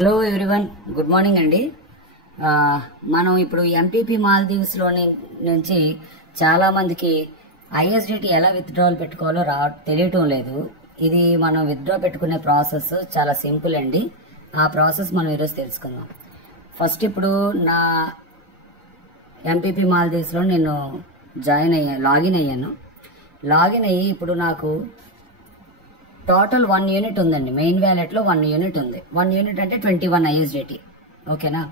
Hello everyone, good morning అండి. మనం ఇప్పుడు ఎంపీపీ మాల్దీవ్స్ లోని నుంచి చాలా మందికి ఐఎస్డిటి ఎలా విత్డ్రాల్ పెట్టుకోవాలో తెలియటం లేదు. ఇది మనం విత్డ్రా పెట్టుకునే ప్రాసెస్ చాలా సింపుల్ అండి. ఆ ప్రాసెస్ మనం ఈరోజు తెలుసుకుందాం. ఫస్ట్ ఇప్పుడు నా ఎంపీపీ మాల్దీవ్స్ లో నేను లాగిన్ అయ్యాను. లాగిన్ అయ్యి ఇప్పుడు నాకు టోటల్ 1 యూనిట్ ఉందండి. మెయిన్ వ్యాలెట్ లో 1 యూనిట్ ఉంది. 1 యూనిట్ అంటే 21 ఐఎస్డిటి. ఓకేనా?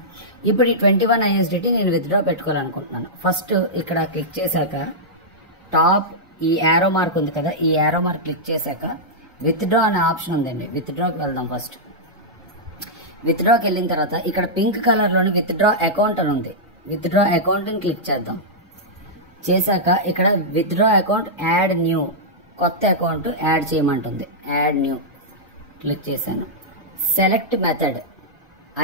ఇప్పుడు ఈ 21 ఐఎస్డిటి నేను విత్డ్రా పెట్టుకోవాలనుకుంటున్నాను. ఫస్ట్ ఇక్కడ క్లిక్ చేశాక టాప్ ఈ యారో మార్క్ ఉంది కదా, ఈ యారో మార్క్ క్లిక్ చేశాక విత్డ్రా అనే ఆప్షన్ ఉందండి. విత్డ్రాకి వెళ్దాం. ఫస్ట్ విత్డ్రాకి వెళ్ళిన తర్వాత ఇక్కడ పింక్ కలర్ లోని విత్డ్రా అకౌంట్ అని ఉంది. విత్డ్రా అకౌంట్ ని క్లిక్ చేద్దాం. చేశాక ఇక్కడ విత్డ్రా అకౌంట్ యాడ్ న్యూ, కొత్త అకౌంట్ యాడ్ చేయమంటుంది. యాడ్ న్యూ క్లిక్ చేశాను. Select method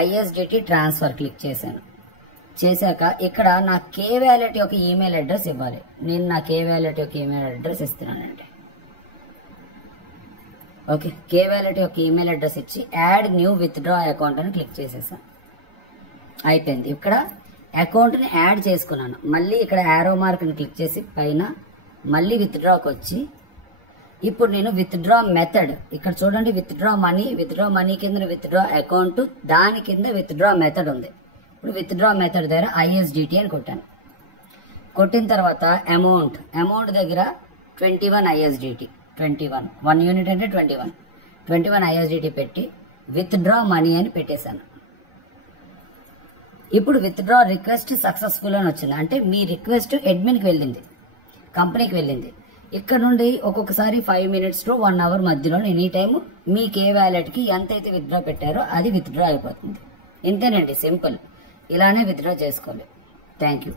USDT transfer click చేశాను. చేశాక ఇక్కడ నా కే వ్యాలెట్ యొక్క ఈమెయిల్ అడ్రస్ ఇవ్వాలి. నేను నా కే వ్యాలెట్ యొక్క ఈమెయిల్ అడ్రస్ ఇస్తున్నానండి. ఓకే, కే వ్యాలెట్ యొక్క ఈమెయిల్ అడ్రస్ ఇచ్చి యాడ్ న్యూ విత్డ్రా అకౌంట్ అని క్లిక్ చేసేసాను. అయిపోయింది. ఇక్కడ అకౌంట్ ని యాడ్ చేసుకున్నాను. మళ్ళీ ఇక్కడ యారో మార్క్ ని క్లిక్ చేసి పైన మళ్ళీ విత్డ్రాకి వచ్చి ఇప్పుడు నేను విత్డ్రా మెథడ్ ఇక్కడ చూడండి, విత్డ్రా మనీ కింద విత్డ్రా అకౌంట్, దాని కింద విత్డ్రా మెథడ్ ఉంది. ఇప్పుడు విత్డ్రా మెథడ్ దగ్గర ఐఎస్డిటి అని కొట్టాను. కొట్టిన తర్వాత అమౌంట్ దగ్గర 21 ఐఎస్డిటి, 1 యూనిట్ అంటే 21 ఐఎస్డిటి పెట్టి విత్డ్రా మనీ అని పెట్టేశాను. ఇప్పుడు విత్డ్రా రిక్వెస్ట్ సక్సెస్ఫుల్ అని వచ్చింది. అంటే మీ రిక్వెస్ట్ అడ్మిన్కి వెళ్ళింది, కంపెనీకి వెళ్ళింది. ఇక్కడ నుండి ఒక్కొక్కసారి 5 మినిట్స్ టు 1 అవర్ మధ్యలో ఎనీ టైం మీ కే వ్యాలెట్ కి ఎంతైతే విత్డ్రా పెట్టారో అది విత్డ్రా అయిపోతుంది. ఇంతేనండి, సింపుల్. ఇలానే విత్డ్రా చేసుకోవాలి. Thank you.